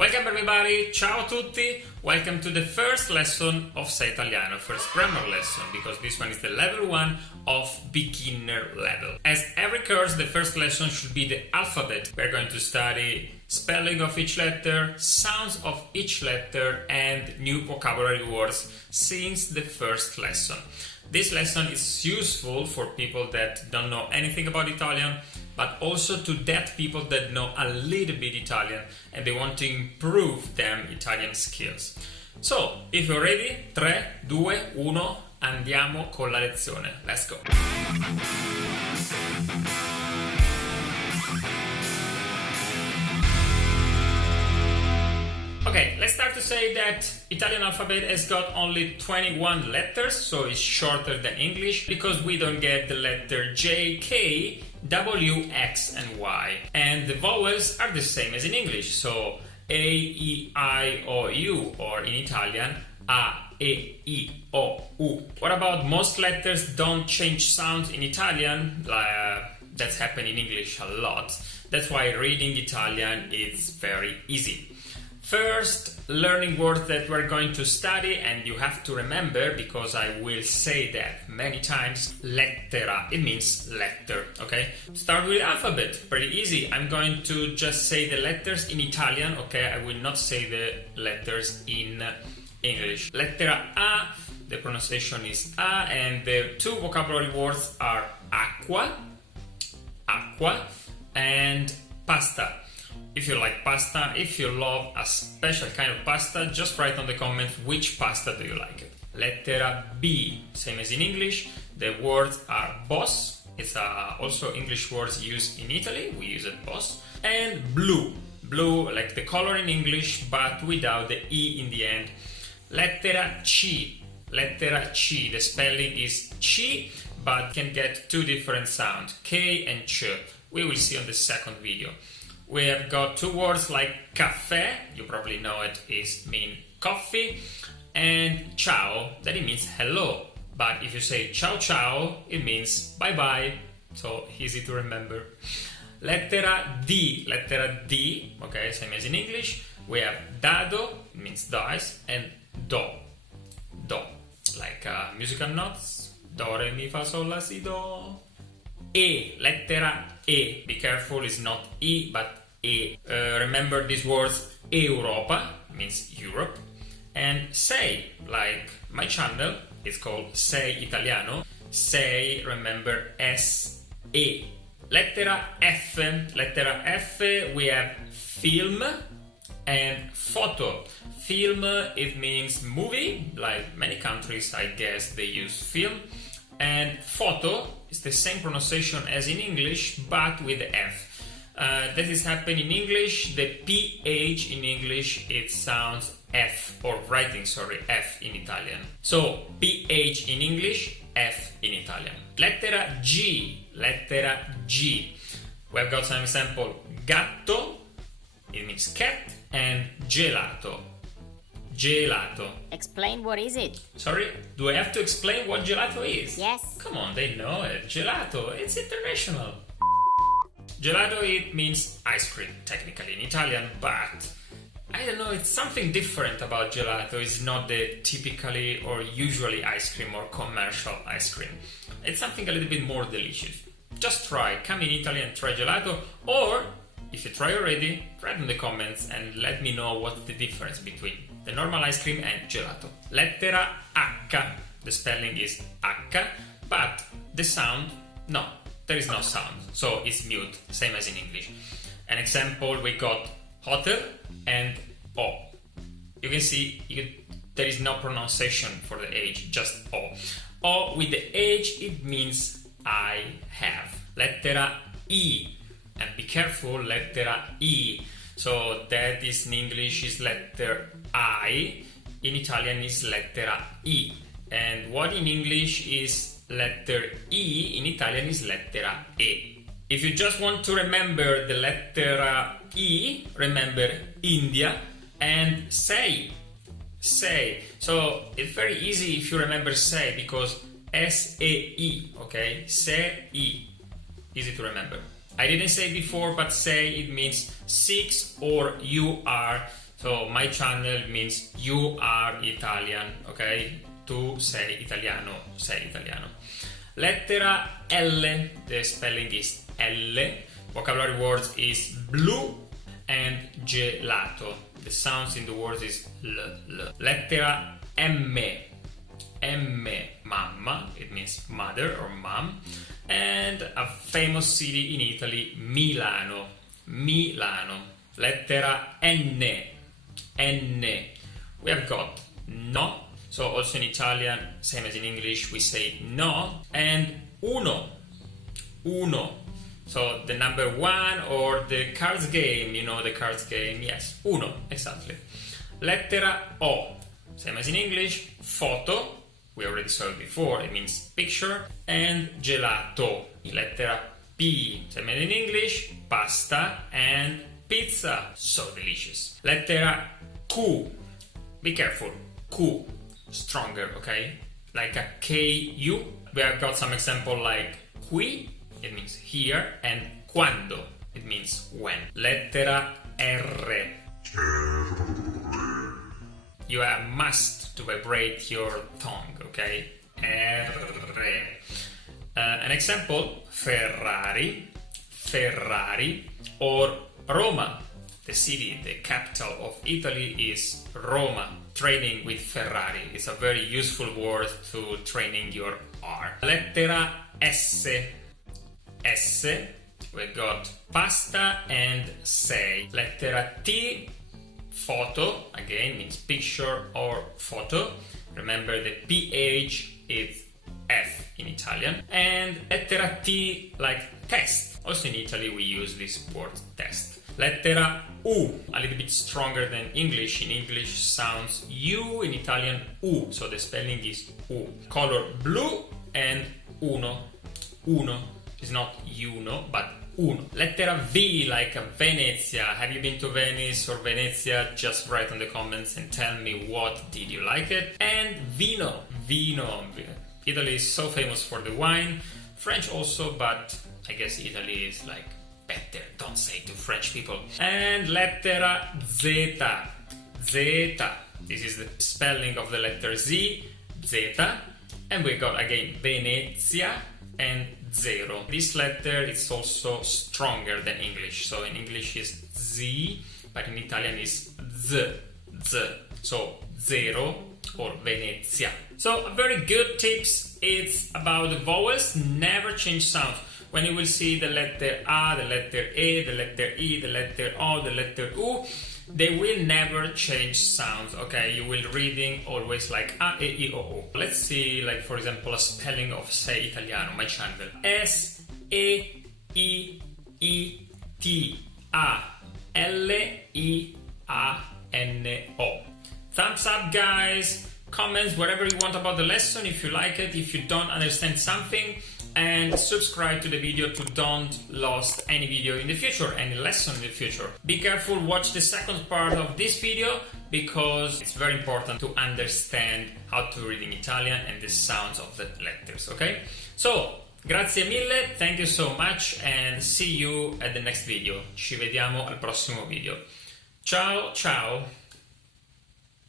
Welcome everybody, ciao a tutti, welcome to the first lesson of Sei Italiano, first grammar lesson, because this one is the level 1 of beginner level. As every course, the first lesson should be the alphabet. We're going to study spelling of each letter, sounds of each letter, and new vocabulary words since the first lesson. This lesson is useful for people that don't know anything about Italian, but also to that people that know a little bit Italian and they want to improve them Italian skills. So, if you're ready, 3, 2, 1, andiamo con la lezione. Let's go! Okay, let's start to say that Italian alphabet has got only 21 letters, so it's shorter than English, because we don't get the letter J, K, W, X, and Y. And the vowels are the same as in English, so A, E, I, O, U, or in Italian, A, E, I, O, U. What about most letters don't change sound in Italian? That's happened in English a lot. That's why reading Italian is very easy. First, learning words that we're going to study, and you have to remember, because I will say that many times, lettera, it means letter, okay? Start with alphabet, pretty easy. I'm going to just say the letters in Italian, okay? I will not say the letters in English. Lettera A, the pronunciation is A, and the two vocabulary words are acqua, and pasta. If you like pasta, if you love a special kind of pasta, just write on the comments which pasta do you like. Lettera B, same as in English. The words are boss. It's also English words used in Italy. We use it boss. And blue. Blue, like the color in English, but without the E in the end. Lettera C. Lettera C. The spelling is C, but can get two different sounds, K and Ch. We will see on the second video. We have got two words like caffè, you probably know it mean coffee, and ciao, that it means hello. But if you say ciao ciao, it means bye bye, so easy to remember. Lettera D, okay, same as in English. We have dado, it means dice, and do, like musical notes, do, re, mi, fa, sol, la, si, do. E, lettera E, be careful, it's not E, but E. Remember these words, Europa, means Europe, and Sei, like my channel, it's called Sei Italiano. Sei, remember S-E. Lettera F, we have film and photo. Film, it means movie, like many countries, I guess, they use film. And photo is the same pronunciation as in English, but with the F. That is happening in English. The PH in English, it sounds F, or writing, sorry, F in Italian. So, PH in English, F in Italian. Lettera G. We've got some example. Gatto, it means cat, and gelato. Explain what is it? Sorry, do I have to explain what gelato is? Yes. Come on, they know it. Gelato, it's international. Gelato, it means ice cream, technically in Italian, but I don't know, it's something different about gelato. It's not the typically or usually ice cream or commercial ice cream. It's something a little bit more delicious. Just try, come in Italy and try gelato, or if you try already, write in the comments and let me know what's the difference between the normal ice cream and gelato. Lettera H, the spelling is H, but the sound, no, there is no sound, so it's mute, same as in English. An example, we got hotel and O. You can see there is no pronunciation for the H, just O. O with the H, it means I have. Lettera I. And be careful, lettera I. So that is in English is letter I, in Italian is lettera I. And what in English is letter I, in Italian is lettera E. If you just want to remember the letter I, remember India and Sei. So it's very easy if you remember Sei, because S-E-I, okay? Sei. Easy to remember. I didn't say before, but say it means 6 or you are. So my channel means you are Italian, ok? Tu sei italiano. Lettera L, the spelling is L. Vocabulary words is blue and gelato. The sounds in the words is L. Lettera M. M, mamma, it means mother or mom. And a famous city in Italy, Milano. Lettera N. We have got no. So also in Italian, same as in English, we say no. And uno. So the number one, or the cards game, you know the cards game, yes, uno, exactly. Lettera O, same as in English, photo, we already saw it before, it means picture, and gelato. Lettera P, same as in English, pasta and pizza, so delicious. Lettera Q, be careful, Q, stronger, okay? Like a K-U, we have got some example like qui, it means here, and quando, it means when. Lettera R. You are must to vibrate your tongue, okay? R. An example, Ferrari, or Roma. The city, the capital of Italy is Roma. Training with Ferrari. It's a very useful word to training your R. Lettera S. We got pasta and sei. Lettera T, photo, again means picture or photo. Remember the PH is F in Italian. And lettera T, like test. Also in Italy we use this word test. Lettera U, a little bit stronger than English. In English sounds U, in Italian U, so the spelling is U. Color blue and uno. It's not uno, but uno. Lettera V, like Venezia. Have you been to Venice or Venezia? Just write in the comments and tell me what did you like it. And Vino. Italy is so famous for the wine. French also, but I guess Italy is like better. Don't say to French people. And lettera Z. This is the spelling of the letter Z. Zeta. And we got again Venezia and zero. This letter is also stronger than English. So in English is Z, but in Italian is Z. So zero or Venezia. So a very good tips. It's about the vowels. Never change sounds. When you will see the letter A, the letter E, the letter I, the letter O, the letter U, they will never change sounds, okay? You will reading always like A, E, I, O, U. Let's see, like for example, a spelling of Sei Italiano, my channel. S, E, I, T, A, L, I, A, N, O. Thumbs up, guys. Comments whatever you want about the lesson, if you like it, if you don't understand something. And subscribe to the video to don't lose any video in the future, any lesson in the future. Be careful, watch the second part of this video because it's very important to understand how to read in Italian and the sounds of the letters, okay? So, grazie mille, thank you so much and see you at the next video. Ci vediamo al prossimo video. Ciao, ciao!